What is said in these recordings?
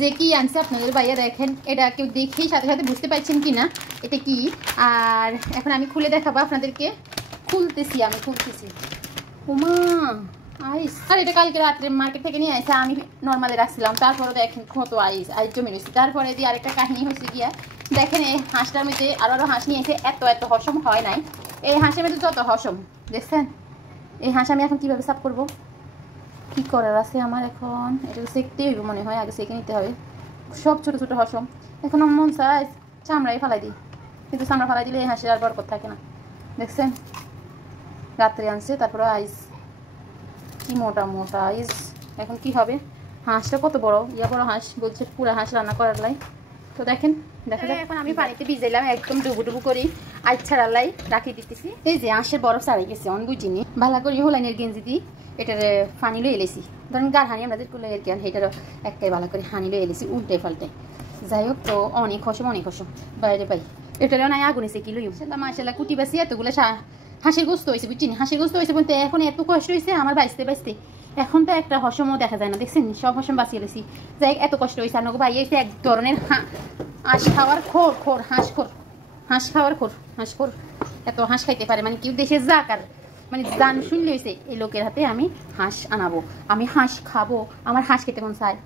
যে কি আনছে আপনাদের ভাইয়া দেখেন, এটা কেউ দেখেই সাথে সাথে বুঝতে পারছেন কি না এটা কি। আর এখন আমি খুলে দেখাবো আপনাদেরকে। খুলতেছি। ওমা আইস। আর এটা কালকে রাত্রে মার্কেট থেকে নিয়ে আসে, আমি নর্মালে রাখছিলাম। তারপরে দেখেন কত আইস জমে রয়েছে। তারপরে দিয়ে আরেকটা কাহিনী হয়েছে গিয়া, দেখেন এই হাঁসটার মধ্যে আরো হাঁস নিয়ে এসে এত হসম হয় নাই। এই হাঁসের মধ্যে যত হসম দেখছেন। এই হাঁস আমি এখন কিভাবে সাফ করবো, কি করার আছে আমার এখন? এটা সেকতে হইব মনে হয়, আগে সেকে নিতে হবে। সব ছোট ছোট হসম। এখন আমার মন চায় চামড়াই ফালাই দিই, কিন্তু চামড়া ফালাই দিলে এই হাঁসের আর বরকত থাকে না। দেখছেন রাত্রে আনছে, তারপরে আইস কি মোটা আইস। এখন কি হবে? হাঁসটা কত বড়, বড় হাঁস বলছে পুরা হাঁস রান্না করার লাই। তো দেখেন দেখা যায়। এখন আমি পানিতে ভিজাইলাম একদম ডুবু করে, ছাড়ালাই রাখি দিতেছি। এই যে হাঁসের বরফ ছাড়াই গেছে, অন বুঝিনি ভালো করে হোলাইনের গেঞ্জি দিই এটার পানি লই এলেছি। ধরেন গার হানি আমরা যেগুলো আর কি, এটারও একটাই ভালো করে হানি লই এলেছি উল্টে পাল্টে। যাই হোক, তো অনেক হসম বাইরে পাই। এটারও নাই আগুন এসে কি লই মাসাল্লাহ কুটি বাসি এতগুলো হাঁসের গোস্ত হয়েছে বুঝছিনি। হাঁসের গোস্ত হয়েছে বলতে এখন এত কষ্ট হয়েছে আমার বাঁচতে। এখন তো একটা হসমও দেখা যায় না, দেখছেন সব হসম বাঁচিয়ে লেছি। যাই এত কষ্ট হয়েছে। আর ভাই এসে এক ধরনের হাঁস খাওয়ার খোর। এত হাঁস খাইতে পারে মানে কেউ দেশে যাক আর মানে জান শুনলে হয়েছে এই লোকের হাতে আমি হাঁস আনাবো, আমি হাঁস খাবো, আমার হাঁস খেতে মন চায়।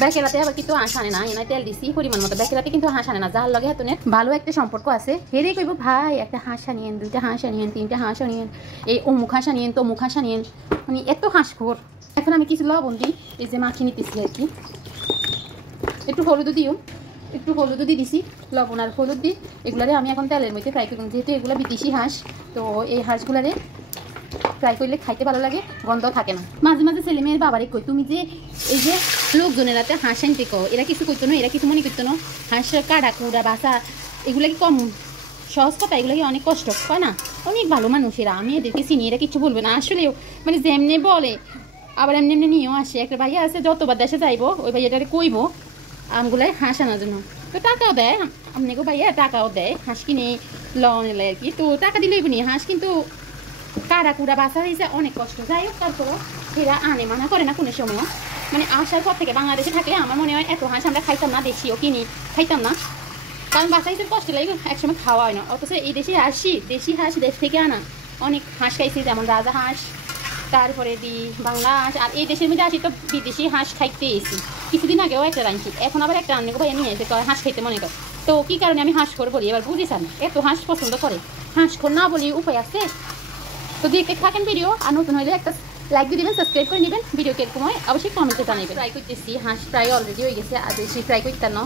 বেকেরাতে আবার কিন্তু হাঁস আনে না, এনাই তেল দিছি পরিমাণ মতো। বেকেরাতে কিন্তু হাঁস আনে না, যার লগে হাতে ভালো একটা সম্পর্ক আছে হেরেই কইব ভাই একটা হাঁস আনিয়েন, 2টা হাঁস আনিয়েন, 3টা হাঁস আনিয়েন, এই অমুক হাঁস আনিয়েন, তমুক হাঁস আনিয়েন, মানে এত হাঁস খোর। এখন আমি কিছু লবণ দিই, এই যে মাখিয়ে নিতেছি আর কি। একটু হলুদও দিয়ে দিছি, লবণ আর হলুদ দিই। এগুলারে আমি এখন তেলের মধ্যে ফ্রাই করব, যেহেতু এগুলো বিদেশি হাঁস। তো এই হাঁসগুলারে ফ্রাই করলে খাইতে ভালো লাগে, গন্ধ থাকে না। মাঝে মাঝে ছেলে মেয়ের বাবারে কই তুমি যে এই যে লোকজনের রাতে হাঁস আনতে কো, এরা কিছু করতো না, এরা কিছু মনে করতো না হাঁস কাটা কুড়া বাসা এগুলো কি কম সহজ কথা? এগুলো কি অনেক কষ্ট হয় না? অনেক ভালো মানুষেরা, আমি এদেরকে চিনি, এরা কিছু বলবে না আসলেও। মানে যেমনি বলে আবার এমনি নিয়েও আসে। একটা ভাইয়া আছে যতবার দেশে যাইবো ওই ভাইয়াটারে কইবো আমগুলাই হাঁস আনার জন্য, তো টাকাও দেয়। আপনাকেও ভাইয়া টাকাও দেয় হাঁস কিনে লন এলে আর কি। তো টাকা দিলেই নি হাঁস কিন্তু কাড়া কুড়া বাসা হয়েছে অনেক কষ্ট। যাই হোক, তারপরও এরা আনে মানা করে না কোনো সময়। মানে আসার পর থেকে বাংলাদেশে থাকলে আমার মনে হয় এত হাঁস আমরা খাইতাম না, দেশিও কিনি খাইতাম না, কারণ বাসা হিসেবে কষ্ট লাগে, একসময় খাওয়া হয় না। অথচ এই দেশে আসি দেশি হাঁস দেশ থেকে আনা অনেক হাঁস খাইছি, যেমন রাজা হাঁস, তারপরে বাংলা হাঁস। আর এই দেশের মধ্যে আসি তো বিদেশি হাঁস খাইতে এসি। কিছুদিন আগেও একটা রাঁধছি, এখন আবার একটা রান্না ভাইয়া নিয়ে এসে হাঁস খাইতে মনে করে। তো কি কারণে আমি হাঁস খোর বলি এবার বুঝেছেন? এত হাঁস পছন্দ করে, হাঁস খোর না বলি উপায় আছে? তো দেখতে থাকেন ভিডিও। আর নতুন হলে একটা লাইক দিয়ে দেবেন, সাবস্ক্রাইব করে নেবেন। ভিডিও কিরকম হয় অবশ্যই কমেন্টে জানাবেন। ফ্রাই করতেছি, হাঁস ফ্রাই অলরেডি হয়ে গেছে। আর বেশি ফ্রাই করতে না,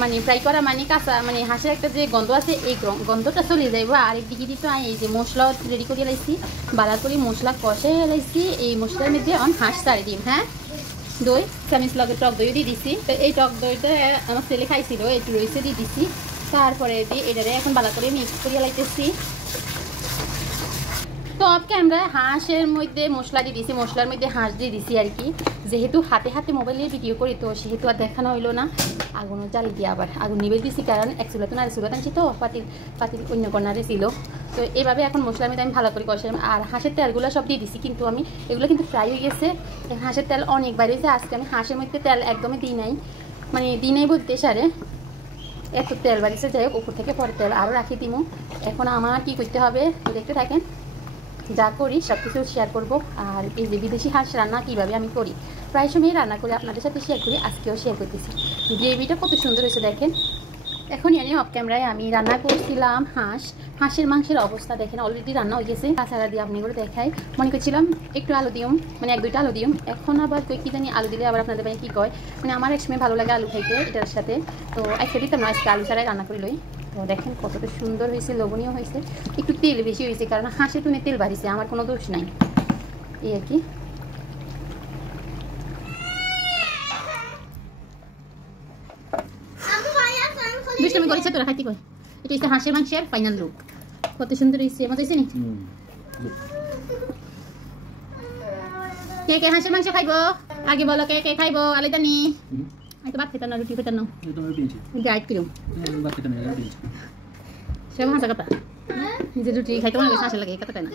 মানে ফ্রাই করা মানে কাঁচা মানে হাঁসের একটা যে গন্ধ আছে এই গন্ধটা চলে যাইব। আর একদিকে দিতে এই যে মশলা রেডি করে লাইছি, বালা করে মশলা কষে লাইছি। এই মশলার মধ্যে হাঁস ছাড়ি দিম। হ্যাঁ, দই চামিচ লগে টক দই দিয়ে দিছি। তো এই টক দইটা আমার ছেলে খাইছিল, একটু রয়েছে দিয়ে দিছি। তারপরে দিয়ে এটারে এখন বালা করে মিক্স করিয়া লাইতেছি। তো আজকে আমরা হাঁসের মধ্যে মশলা দিয়ে দিছি, মশলার মধ্যে হাঁস দিয়ে দিছি আর কি। যেহেতু হাতে মোবাইলে ভিডিও করি তো সেহেতু আর দেখানো হইলো না। আগুনও জ্বালি দিয়ে আবার আগুন নিবে দিছি, কারণ এক চুলা তো না চুলা টানছি তো পাতিল অন্য কর্নারে ছিল। তো এভাবে এখন মশলার মধ্যে আমি ভালো করে কষাই। আর হাঁসের তেলগুলো সব দিয়ে দিছি, কিন্তু আমি এগুলো কিন্তু ফ্রাই হয়ে গেছে। হাঁসের তেল অনেক বাইরে হয়েছে। আজকে আমি হাঁসের মধ্যে তেল একদমই দিই নাই, মানে দিই নাই বলতে সারে এত তেল বাড়িছে। যাই হোক, উপর থেকে পরে তেল আরও রাখি দিমু। এখন আমার কি করতে হবে দেখতে থাকেন, যা করি সব কিছু শেয়ার করবো। আর এই যে বিদেশি হাঁস রান্না কীভাবে আমি করি প্রায় সময় রান্না করে আপনাদের সাথে শেয়ার করি, আজকেও শেয়ার করতেছি। গ্রেভিটা কত সুন্দর হয়েছে দেখেন। এখনই আমি অফ ক্যামেরায় আমি রান্না করছিলাম হাঁসের মাংসের অবস্থা দেখেন অলরেডি রান্না হয়ে গেছে। কাঁচারা দিয়ে আপনি করে দেখাই, মনে করছিলাম একটু আলু দিও, মানে 1-2টা আলু দিও। এখন আবার কী জানি আলু দিলে আবার আপনাদের ভাই কী কয়, মানে আমার একসময় ভালো লাগে আলু খাইতে এটার সাথে। তো আজকে দিতাম না, আজকে আলু ছাড়াই রান্না করে লই। তো দেখেন কতটা সুন্দর হয়েছে, লোভনীয় হয়েছে। একটু তেল বেশি হয়েছে, কারণ হাঁসের টুনে তেল বাড়িছে, আমার কোনো দোষ নাই এই আর কি। দুষ্টমি করেছে তোরা খাইতে কয়। এটা হচ্ছে হাঁসের মাংসের ফাইনাল লুক, কত সুন্দর হয়েছে, মজা হয়েছে নি? কে কে হাঁসের মাংস খাইবো আগে বলো, কে কে খাইবো? আলাদা নি আমি তো ভাত খেতাম না, রুটি খেতাম না, গাইড কিরম সে হাঁসা কথা যে রুটি খাইতে মনে হাঁসা লাগে কথা তাই না?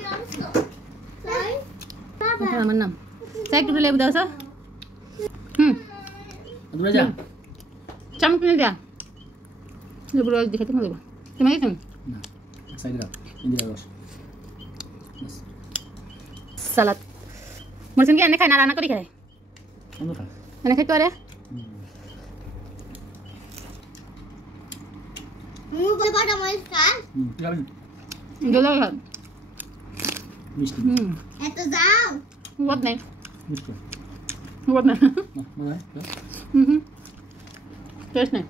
আমার নাম একটু লেবু দাও। চামচ কিনে দেয়া লেবু রস দিয়ে খেতে দেবো তুমি গেছো না সাইড দাও ইন্দিরা রস সালাদ মরছেন কি এনে খায় না রান্না করে খায় অন্য খা এনে খাইতে পারে যাবেন দোলা খায় মিষ্টি এত দাও বহুত নাই মিষ্টি বহুত নাই না মনে হয় টেস্ট নাই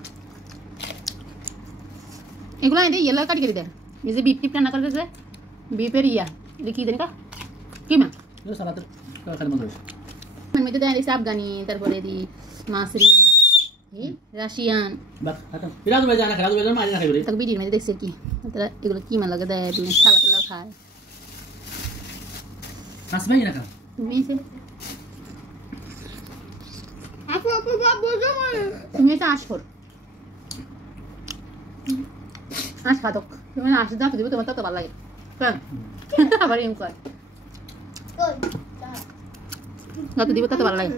এগুলো এনে ইয়েলো কাটি কেটে দেয় এই যে বিপ টিপ রান্না করতেছে বিপের ইয়া এটা কি জানি কা কি মা এটা সালাতে খালি মজা হয়েছে এর মধ্যে দেয় দিছে আফগানি তারপরে দি মাসরি রাশিয়ান বাস এখন রাজু ভাই জানা রাজু ভাই জানা মারি না খাইবে তাকে ভিডিওর মধ্যে দেখছে কি তারা এগুলো কি মা লাগে দেয় সালাদ টালাদ খায় কাজ ভাই না খা তুমি এসে তুমি এসে আশ কর আশ খাতক তুমি আশ দাও দিব তোমার তো ভালো লাগে কেন আবার এম কর কই যত দিব তত ভালো লাগে